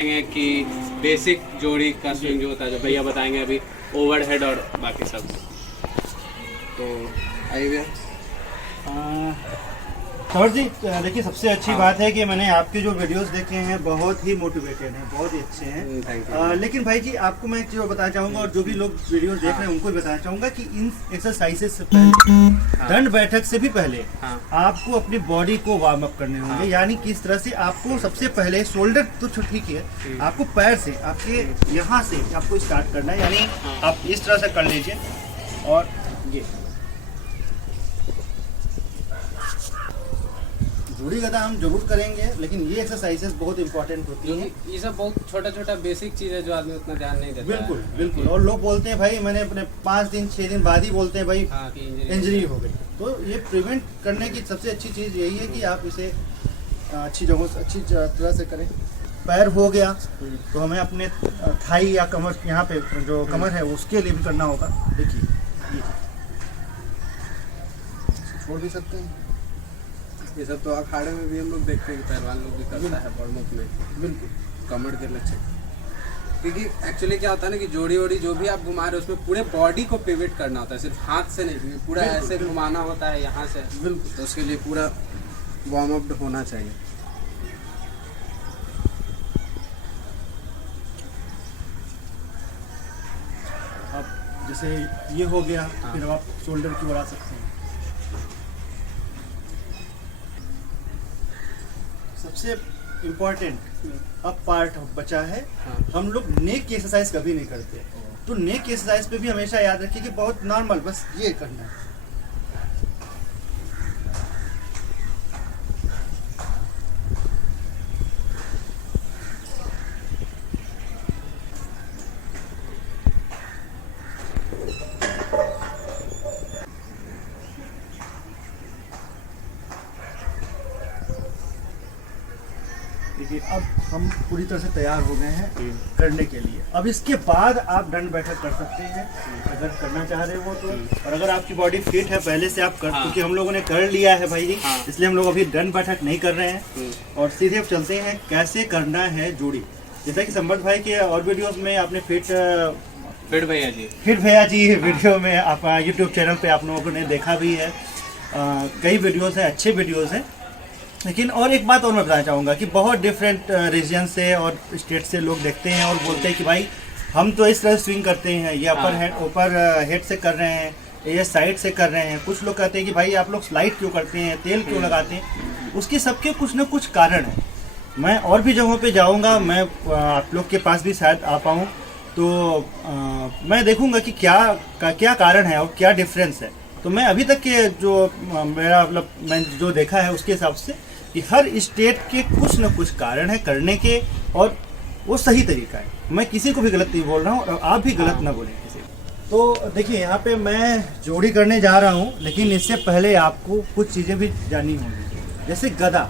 कि बेसिक जोड़ी का स्विंग जो होता है, जो भैया बताएंगे अभी, ओवरहेड और बाकी सब। तो आइए भैया। सर जी देखिए, सबसे अच्छी बात है कि मैंने आपके जो वीडियोस देखे हैं बहुत ही मोटिवेटेड हैं, बहुत ही अच्छे हैं। Thank you. लेकिन भाई जी आपको मैं एक चीज़ और बताना चाहूँगा, और जो भी लोग वीडियोस देख रहे हैं उनको भी बताना चाहूँगा कि इन एक्सरसाइजेस से पहले, दंड बैठक से भी पहले आपको अपनी बॉडी को वार्म अप करने होंगे। यानी किस तरह से आपको सबसे पहले शोल्डर तो ठीक है, आपको पैर से, आपके यहाँ से आपको स्टार्ट करना है। यानी आप इस तरह से कर लीजिए, और ये जोड़ी गदा हम जरूर करेंगे, लेकिन ये एक्सरसाइजेस बहुत इंपॉर्टेंट होती हैं। ये सब बहुत छोटा छोटा बेसिक चीज़ है जो आदमी उतना ध्यान नहीं देता। बिल्कुल बिल्कुल। और लोग बोलते हैं भाई मैंने अपने 5 दिन 6 दिन बाद ही बोलते हैं भाई इंजरी हो गई। तो ये प्रिवेंट करने की सबसे अच्छी चीज़ यही है कि आप इसे अच्छी जगहों से अच्छी तरह से करें। पैर हो गया तो हमें अपने थाई या कमर, यहाँ पे जो कमर है उसके लिए भी करना होगा। देखिए ये छोड़ भी सकते हैं। ये सब तो अखाड़े में भी हम लोग देखते हैं, पहलवान लोग भी करता है प्रमुख में। बिल्कुल कमर के लक्षण, क्योंकि एक्चुअली क्या होता है ना कि जोड़ी वोड़ी जो भी आप घुमा रहे हो उसमें पूरे बॉडी को पिवट करना होता है, सिर्फ हाथ से नहीं, पूरा ऐसे घुमाना होता है यहाँ से। बिल्कुल। तो उसके लिए पूरा वार्म अप होना चाहिए। अब जैसे ये हो गया, फिर अब आप शोल्डर की ओर आ सकते हैं। सबसे इम्पोर्टेंट अब पार्ट बचा है, हम लोग नेक की एक्सरसाइज कभी नहीं करते। तो नेक की एक्सरसाइज पे भी हमेशा याद रखिए कि बहुत नॉर्मल, बस ये करना है। देखिए अब हम पूरी तरह से तैयार हो गए हैं करने के लिए। अब इसके बाद आप दंड बैठक कर सकते हैं अगर करना चाह रहे हो तो। और अगर आपकी बॉडी फिट है पहले से आप कर, क्योंकि हम लोगों ने कर लिया है भाई जी, इसलिए हम लोग अभी दंड बैठक नहीं कर रहे हैं। और सीधे अब चलते हैं कैसे करना है जोड़ी। जैसा कि संबत भाई के और वीडियोस में आपने फिट भैया जी वीडियो में आप यूट्यूब चैनल पे आप लोगों ने देखा भी है। कई वीडियोस हैं, अच्छे वीडियोस हैं। लेकिन और एक बात और मैं बताना चाहूँगा कि बहुत डिफरेंट रीजन से और स्टेट से लोग देखते हैं और बोलते हैं कि भाई हम तो इस तरह स्विंग करते हैं, ये ऊपर हेड से कर रहे हैं, ये साइड से कर रहे हैं। कुछ लोग कहते हैं कि भाई आप लोग स्लाइड क्यों करते हैं, तेल क्यों लगाते हैं। उसके सबके कुछ ना कुछ कारण है। मैं और भी जगहों पे जाऊँगा, मैं आप लोग के पास भी शायद आ पाऊँ, तो मैं देखूँगा कि क्या कारण है और क्या डिफरेंस है। तो मैं अभी तक के जो मेरा मतलब मैं जो देखा है उसके हिसाब से कि हर स्टेट के कुछ न कुछ कारण है करने के, और वो सही तरीका है। मैं किसी को भी गलत नहीं बोल रहा हूँ और आप भी गलत ना बोलें किसी को। तो देखिए यहाँ पे मैं जोड़ी करने जा रहा हूँ, लेकिन इससे पहले आपको कुछ चीज़ें भी जाननी होंगी। जैसे गदा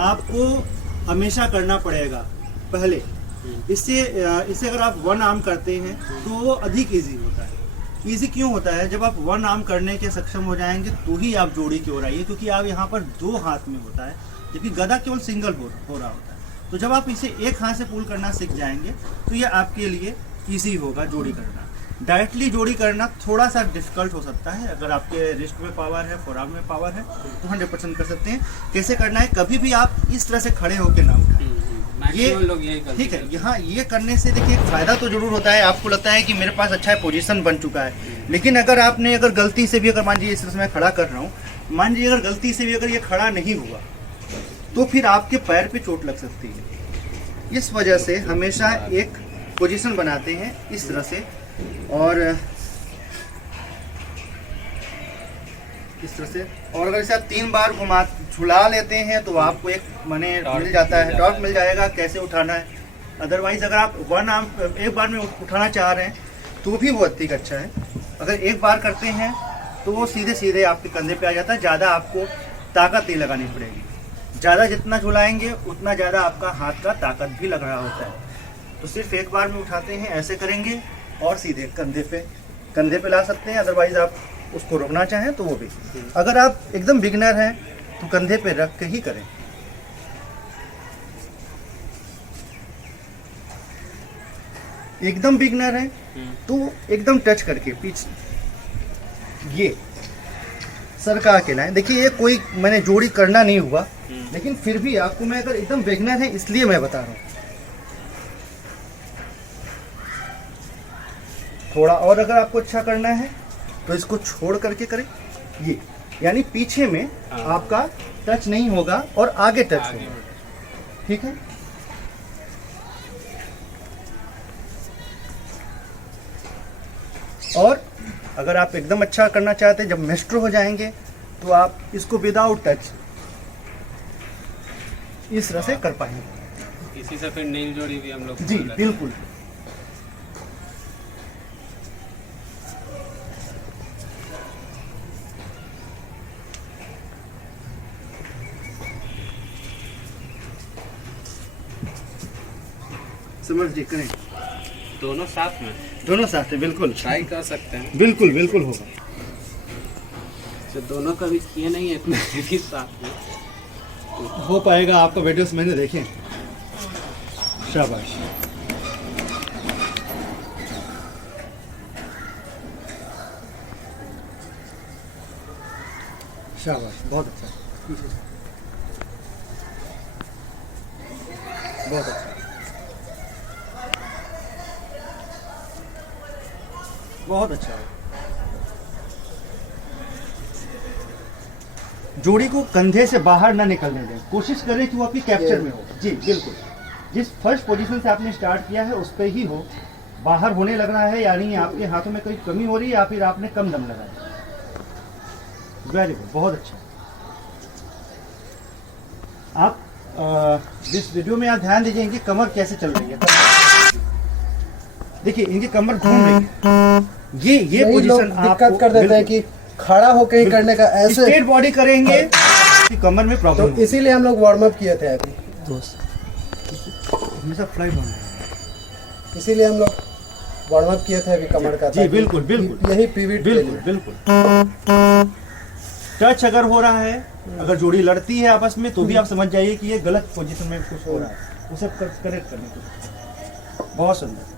आपको हमेशा करना पड़ेगा पहले। इससे अगर आप वन आर्म करते हैं तो वो अधिक ईजी होता है। ईजी क्यों होता है? जब आप वन आर्म करने के सक्षम हो जाएंगे तो ही आप जोड़ी की ओर आइए, क्योंकि आप यहाँ पर 2 हाथ में होता है, जबकि गदा केवल सिंगल हो रहा होता है। तो जब आप इसे एक हाथ से पुल करना सीख जाएंगे तो ये आपके लिए ईजी होगा जोड़ी करना। डायरेक्टली जोड़ी करना थोड़ा सा डिफिकल्ट हो सकता है। अगर आपके रिस्ट में पावर है, फोरआर्म में पावर है तो 100% कर सकते हैं। कैसे करना है? कभी भी आप इस तरह से खड़े होकर ना उठाएं। ये ठीक है। यहाँ ये करने से देखिए एक फ़ायदा तो जरूर होता है। आपको लगता है कि मेरे पास अच्छा पोजीशन बन चुका है, लेकिन अगर गलती से भी, अगर मान लीजिए इस तरह से मैं खड़ा कर रहा हूँ, मान लीजिए अगर गलती से भी अगर ये खड़ा नहीं हुआ तो फिर आपके पैर पे चोट लग सकती है। इस वजह से हमेशा एक पोजीशन बनाते हैं इस तरह से, और इस तरह से। और अगर इसे आप 3 बार झुला लेते हैं तो आपको एक मिल जाता है, टॉर्क मिल जाएगा कैसे उठाना है। अदरवाइज अगर आप वन आर्म एक बार में उठाना चाह रहे हैं तो भी वो अधिक अच्छा है। अगर एक बार करते हैं तो वो सीधे सीधे आपके कंधे पे आ जाता है। ज़्यादा आपको ताकत नहीं लगानी पड़ेगी। ज़्यादा जितना झुलाएंगे उतना ज़्यादा आपका हाथ का ताकत भी लग रहा होता है। तो सिर्फ एक बार में उठाते हैं, ऐसे करेंगे और सीधे कंधे पे ला सकते हैं। अदरवाइज आप उसको रोकना चाहें तो वो भी। अगर आप एकदम बिगिनर हैं तो कंधे पे रख के ही करें। एकदम बिगनर है तो एकदम टच करके पीछे ये सरका के लाएं। देखिए ये कोई मैंने जोड़ी करना नहीं हुआ, लेकिन फिर भी आपको मैं अगर एकदम बिगनर है इसलिए मैं बता रहा हूँ। थोड़ा और अगर आपको अच्छा करना है तो इसको छोड़ करके करें ये, यानी पीछे में आपका टच नहीं होगा और आगे टच होगा। ठीक है, और अगर आप एकदम अच्छा करना चाहते हैं, जब मेस्ट्रो हो जाएंगे तो आप इसको विदाउट टच इस तरह से कर पाएंगे। इसी से फिर नील जोड़ी भी हम लोग जी बिल्कुल। समझिए, करें दोनों साथ में, दोनों साथ में, बिल्कुल ट्राई कर सकते हैं। बिल्कुल बिल्कुल होगा। तो दोनों कभी किए नहीं है इतना भी साथ में, हो पाएगा, आपका वीडियोस मैंने देखे। शाबाश, शाबाश, बहुत अच्छा, पीछे से। बहुत अच्छा, बहुत अच्छा है। जोड़ी को कंधे से बाहर ना निकलने दें, कोशिश करें कि वो आपकी कैप्चर में हो। जी बिल्कुल, जिस फर्स्ट पोजीशन से आपने स्टार्ट किया है उस पे ही हो। बाहर होने लग रहा है यानी आपके हाथों में कोई कमी हो रही है या फिर आपने कम दम लगाया। वेरी गुड, बहुत अच्छा। आप इस वीडियो में आप ध्यान दीजिए इनकी कमर कैसे चल रही है। देखिए इनकी कमर घूम रही है। ये पोजीशन दिक्कत कर देता है कि खड़ा होकर ही करने का, ऐसे स्ट्रेट बॉडी करेंगे कमर में प्रॉब्लम। तो इसीलिए हम लोग वार्म अप किए थे अभी दोस्त, हमेशा फ्लाई बंद, इसीलिए हम लोग वार्म अप किए थे अभी कमर का। जी बिल्कुल बिल्कुल, यही पिवट, बिल्कुल बिल्कुल। टच अगर हो रहा है, अगर जोड़ी लड़ती है आपस में तो भी आप समझ जाइए कि ये गलत पोजीशन में कुछ हो रहा है, उसे करेक्ट करने को। बहुत सुंदर।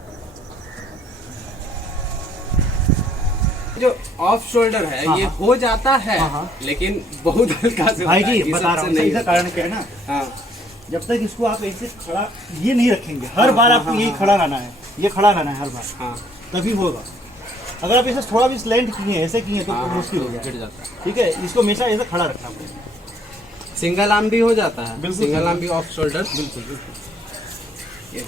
जो ऑफ शोल्डर है ये हो जाता है, लेकिन बहुत हल्का से भाई होता है, जी ये बता रहा सबसे हूँ, नहीं इसका होता। कारण क्या है ना, हाँ, जब तक इसको आप ऐसे खड़ा ये नहीं रखेंगे, हर बार आपको यही खड़ा रहना है, ये खड़ा रहना है हर बार, हाँ, तभी होगा। अगर आप इसे थोड़ा भी स्लैंट किए, ऐसे किए तो मुश्किल हो गिर जाएगा। जाता है। ठीक है, इसको हमेशा ऐसे खड़ा रखना पड़ेगा। सिंगल आर्म भी हो जाता है, बिल्कुल, सिंगल आर्म भी ऑफ शोल्डर। बिल्कुल बिल्कुल। ये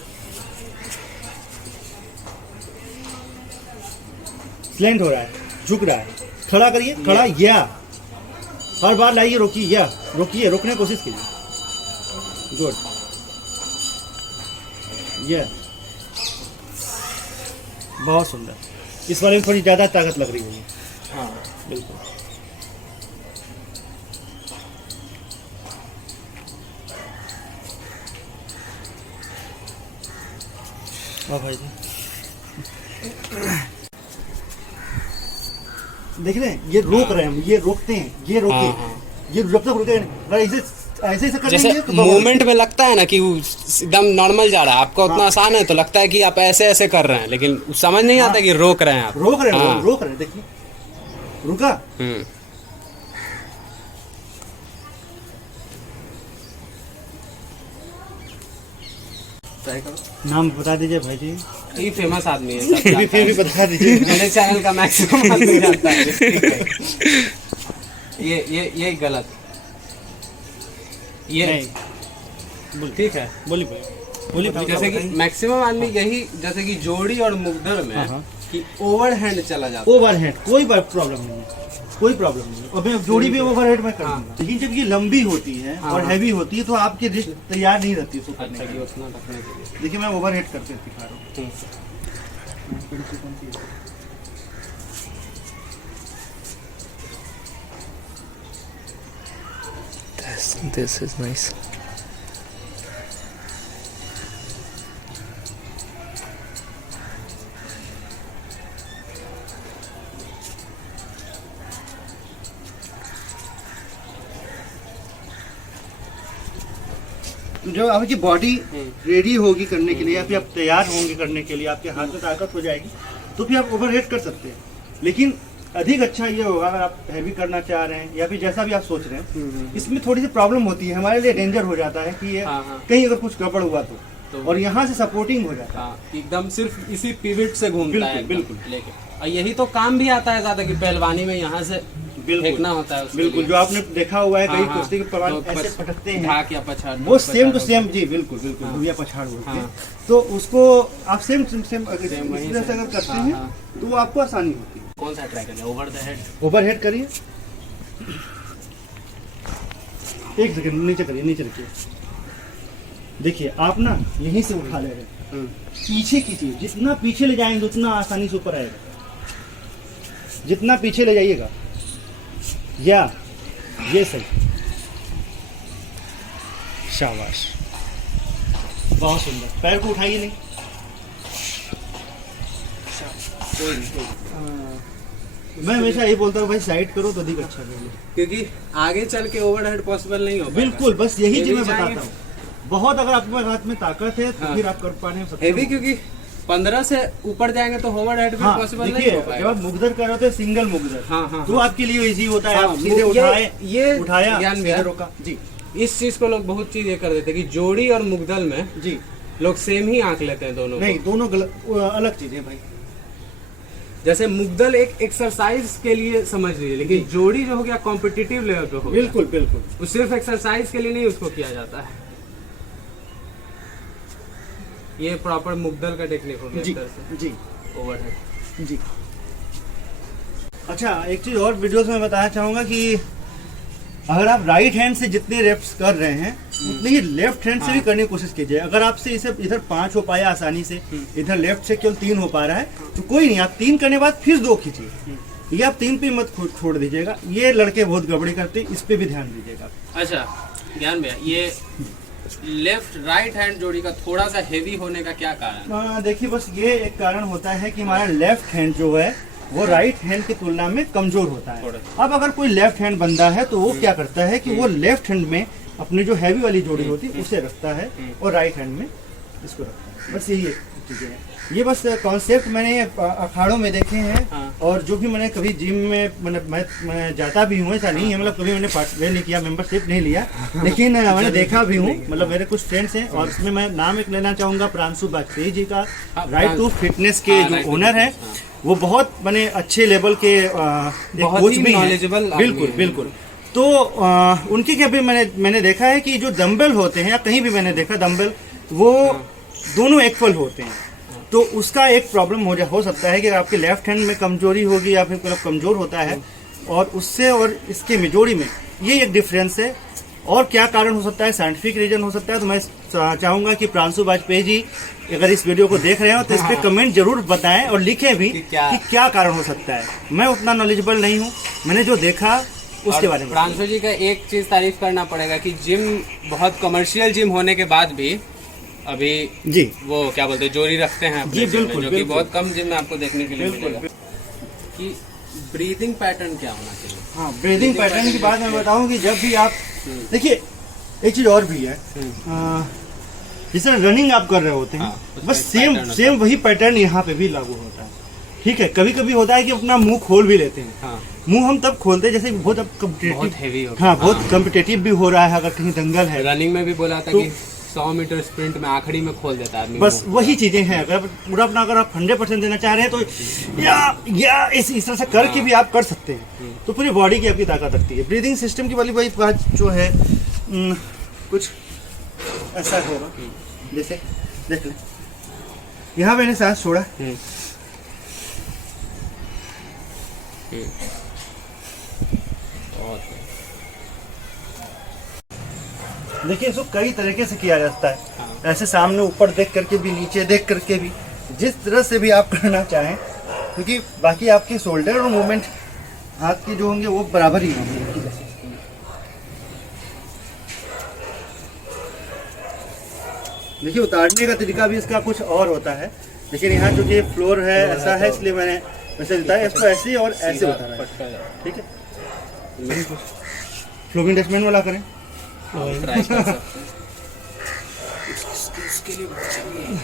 स्लैंट हो रहा है, झुक रहा है, खड़ा करिए, खड़ा, या हर बार लाइए, रोकिए, या रोकिए, रोकने की कोशिश कीजिए। गुड, या बहुत सुंदर। इस वाले में थोड़ी ज़्यादा ताकत लग रही है। हाँ, बिल्कुल। वाह भाई जी, देख रहे हैं, ये रोक रहे हैं, ये रोकते हैं, ये रोके, ये जब तक रुके अगर ऐसे कर जैसे देंगे तो मूवमेंट में लगता है ना कि वो एकदम नॉर्मल जा रहा है, आपका उतना आसान है तो लगता है कि आप ऐसे ऐसे कर रहे हैं, लेकिन समझ नहीं आता कि रोक रहे हैं आप। रोक रहे हैं, हाँ। रोक रहे हैं, देखिए रुका। ट्राई करो। नाम बता दीजिए भाई जी। ये फेमस आदमी है, सब जानता फिर भी है। बता दीजिए। मेरे चैनल का मैक्सिमम आदमी जानता है। ये गलत, ये नहीं, ठीक है। बोलिए बोलिए। जैसे कि मैक्सिमम आदमी यही, जैसे कि जोड़ी और मुगदर में हाँ। कि ओवर हैंड चला जाता है। ओवर हेड कोई प्रॉब्लम नहीं है, कोई प्रॉब्लम नहीं है। और मैं जोड़ी भी ओवर हेड में कर दूंगा, लेकिन जब ये लंबी होती है और हैवी होती है तो आपकी रिस्ट तैयार नहीं रहती उसको करने अच्छा, के कि लिए। उतना रखने के लिए। देखिए मैं ओवर हेड करके दिखा रहा हूँ। This is nice. जो आपकी बॉडी रेडी होगी करने के लिए या फिर आप तैयार होंगे करने के लिए, आपके हाथ में ताकत हो जाएगी, तो फिर आप ओवरहेड कर सकते हैं। लेकिन अधिक अच्छा ये होगा अगर आप हैवी करना चाह रहे हैं या फिर जैसा भी आप सोच रहे हैं, इसमें थोड़ी सी प्रॉब्लम होती है, हमारे लिए डेंजर हो जाता है कि ये कहीं अगर कुछ गड़बड़ हुआ तो और यहाँ से सपोर्टिंग हो जाता है, एकदम सिर्फ इसी पिवट से घूमता है बिल्कुल लेके। और यही तो काम भी आता है ज्यादा कि पहलवानी में यहाँ से फेंकना होता है उसके बिल्कुल। लिए। जो आपने देखा हुआ है कई हाँ, कुश्ती के पहलवान लोग ऐसे पटकते हैं, ढाक या पछाड़, वो सेम टू पछाड़ सेम, जी बिल्कुल बिल्कुल, भुइयां पछाड़ बोलते हैं। हाँ। तो उसको आप सेम सेम सेम अगर सेम वहीं इस तरह से से। अगर करते हाँ, हैं हाँ। तो वो आपको आसानी होती है। कौन सा ट्राई करें, ओवर द हेड? ओवरहेड करिए, एक सेकंड नीचे करिए, नीचे रखिए। देखिए आप ना यहीं से उठा ले रहे हैं, पीछे कीजिए, जितना पीछे ले जाएंगे उतना आसानी से ऊपर आएगा। जितना पीछे ले जाइएगा, या ये सही, शाबाश, बहुत सुंदर। पैर को उठाइए नहीं, मैं हमेशा ये बोलता हूँ भाई साइड करो तो अधिक अच्छा लगेगा, क्योंकि आगे चल के ओवरहेड पॉसिबल नहीं हो पाएगा। बिल्कुल, बस यही चीज मैं Heavy बताता हूँ। बहुत अगर आपके हाथ में ताकत है तो हाँ। फिर आप कर पाने में सक्षम हेवी, हो। क्योंकि 15 से ऊपर जाएंगे तो ओवरहेड भी हाँ, पॉसिबल नहीं देखिए हो जब पाएगा। आप मुगदर कर रहे हो सिंगल मुगदर, हाँ, तो आपके लिए इजी होता है, हाँ, आप सीधे ये उठाए, उठाया, ज्ञान सीधे भैया। रोका। जी इस चीज को लोग बहुत चीज ये कर देते हैं कि जोड़ी और मुगदल में जी, लोग सेम ही आंक लेते हैं दोनों नहीं, को। दोनों अलग चीजें भाई। जैसे मुगदल एक एक्सरसाइज के लिए समझ लीजिए, लेकिन जोड़ी जो हो गया कॉम्पिटिटिव लेवल पे हो गया। बिल्कुल बिल्कुल, वो सिर्फ एक्सरसाइज के लिए नहीं उसको किया जाता है। ये प्रॉपर मुगदल का टेक्निक हो गया जी एक तरह से जी ओवरहेड। जी। अच्छा, एक चीज और वीडियोस में बताना चाहूंगा कि अगर आप राइट हैंड से जितने रेप्स कर रहे हैं उतने ही लेफ्ट हैंड से भी करने की कोशिश कीजिए। अगर आपसे इसे इधर 5 हो पाया आसानी से, इधर लेफ्ट से केवल 3 हो पा रहा है, तो कोई नहीं, आप 3 करने के बाद फिर 2 कीजिए। ये आप 3 पे मत छोड़ दीजिएगा। ये लड़के बहुत गड़बड़ी करते हैं, इस पे भी ध्यान दीजिएगा। अच्छा ज्ञान भैया, ये लेफ्ट राइट हैंड जोड़ी का थोड़ा सा हेवी होने का क्या कारण? देखिए बस ये एक कारण होता है कि हमारा लेफ्ट हैंड जो है वो राइट हैंड की तुलना में कमजोर होता है। अब अगर कोई लेफ्ट हैंड बंदा है तो वो क्या करता है कि वो लेफ्ट हैंड में अपनी जो हैवी वाली जोड़ी होती है उसे रखता है और राइट हैंड में इसको रखता है। बस यही चीजें हैं। ये बस कॉन्सेप्ट मैंने अखाड़ों में देखे हैं और जो भी मैंने कभी जिम में मैं जाता भी हूँ, ऐसा नहीं है, मतलब कभी मैंने पार्टिसिपेट नहीं किया, मेंबरशिप नहीं लिया, लेकिन मैंने देखा भी हूँ। मतलब मेरे कुछ फ्रेंड्स हैं और इसमें मैं नाम एक लेना चाहूंगा, प्रांशु वाजपेयी जी का, राइट टू फिटनेस के जो ओनर है, वो बहुत मैंने अच्छे लेवल के कोच भी हैं। बिल्कुल बिल्कुल। तो उनके क्या भी मैंने देखा है कि जो डंबल होते हैं या कहीं भी मैंने देखा डंबल, वो दोनों इक्वल होते हैं। तो उसका एक प्रॉब्लम हो सकता है कि आपके लेफ्ट हैंड में कमजोरी होगी या फिर मतलब कमजोर होता है, और उससे और इसके जोड़ी में ये एक डिफरेंस है। और क्या कारण हो सकता है, साइंटिफिक रीजन हो सकता है। तो मैं चाहूंगा कि प्रांशु वाजपेयी जी अगर इस वीडियो को देख रहे हो तो इस पे कमेंट जरूर बताएं और लिखें भी कि क्या कारण हो सकता है। मैं उतना नॉलेजेबल नहीं हूँ, मैंने जो देखा उसके बारे में। प्रांशु जी का एक चीज तारीफ करना पड़ेगा कि जिम बहुत कमर्शियल जिम होने के बाद भी अभी जी वो क्या बोलते हैं जोड़ी रखते हैं अपने जी, जिम में, बिल्कुल, जो कि बिल्कुल। बहुत कम जिम में आपको देखने के लिए बिल्कुल, मिलेगा। कि ब्रीदिंग पैटर्न क्या होना चाहिए? हाँ, ब्रीदिंग पैटर्न की बात मैं बताऊं कि जब भी आप देखिए, एक चीज और भी है, जैसे रनिंग आप कर रहे होते हैं, हाँ, बस उसका एक pattern होता सेम वही पैटर्न यहाँ पे भी लागू होता है। ठीक है, कभी कभी होता है कि अपना मुंह खोल भी लेते हैं। हाँ, मुंह हम तब खोलते हैं जैसे बहुत अब बहुत कम्पिटेटिव, हेवी हो हाँ बहुत कम्पिटेटिव भी हो रहा है, अगर कहीं दंगल है। रनिंग में भी बोला था तो- कि 100 मीटर स्प्रिंट में आखिरी में खोल देता है आदमी बस मुंह। वही चीजें हैं। अगर पूरा अपना अगर आप 100% देना चाह रहे हैं तो या इस तरह से करके भी आप कर सकते हैं। तो पूरी बॉडी की आपकी ताकत रखती है। ब्रीदिंग सिस्टम की वाली वही बात जो है, कुछ ऐसा होगा जैसे देख लें, यहाँ मैंने सांस छोड़ा, देखिए इसको कई तरीके से किया जाता है। ऐसे सामने ऊपर देख करके भी, नीचे देख करके भी, जिस तरह से भी आप करना चाहें, क्योंकि बाकी आपके शोल्डर और मूवमेंट हाथ के जो होंगे वो बराबर ही होंगे। देखिए उतारने का तरीका भी इसका कुछ और होता है, लेकिन यहाँ जो ये फ्लोर है ऐसा है, इसलिए मैंने वैसे बताया। इसको ऐसे और ऐसे उतारा है, ठीक है। फ्लोविंग डस्टबिन वाला करें। ट्राई कर सकते हैं। के लिए बहुत चाहिए।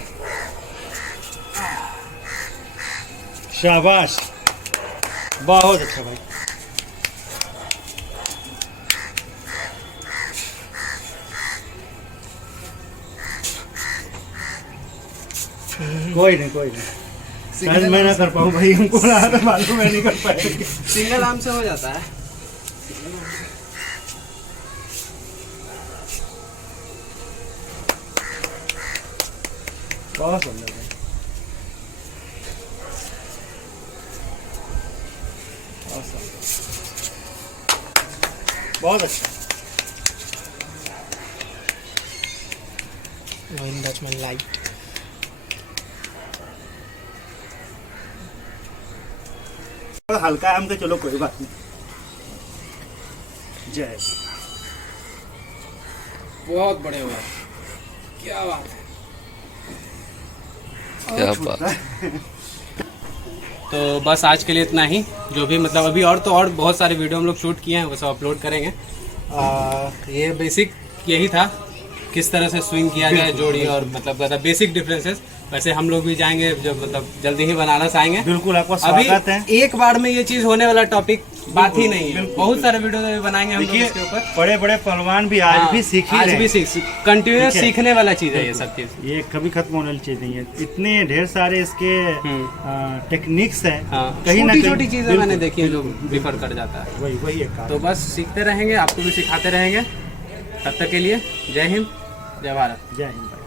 शाबाश, बहुत अच्छा भाई। कोई नहीं, शायद मैं ना कर पाऊँ भाई, हमको रहा था मालूम मैं नहीं कर पाएंगे। सिंगल आर्म से हो जाता है। बहुत सुंदर भाई, बहुत सुंदर, बहुत अच्छा। Knowing that's my light. हल्का है हमको, चलो कोई बात नहीं। जय बहुत बड़े हुए, क्या बात है। क्या बात। तो बस आज के लिए इतना ही। जो भी मतलब अभी और तो और बहुत सारे वीडियो हम लोग शूट किए हैं, वो सब अपलोड करेंगे। ये बेसिक यही था, किस तरह से स्विंग किया जाए जोड़ी, और मतलब बेसिक डिफरेंसेस। वैसे हम लोग भी जाएंगे, जो मतलब जल्दी ही बनारस आएंगे। बिल्कुल, आपका अभी स्वागत है। एक बार में ये चीज होने वाला टॉपिक बात ही नहीं है। बहुत सारे वीडियो अभी बनाएंगे हम लोग देखिए, इसके ऊपर। बड़े बड़े पहलवान भी आज भी सीख ही आज रहे भी हैं। कंटिन्यूस ठीक है। सीखने वाला चीज है ये सब चीज। ये कभी खत्म होने वाली चीज नहीं है। इतने ढेर सारे इसके टेक्निक्स हैं, हाँ, कहीं ना छोटी कहीं छोटी चीजें बिल्कुल, मैंने देखी है जो डिफर कर जाता है। वही एक काम तो बस सीखते रहेंगे, आपको भी सिखाते रहेंगे। तब तक के लिए जय हिंद, जय भारत। जय हिंद भाई।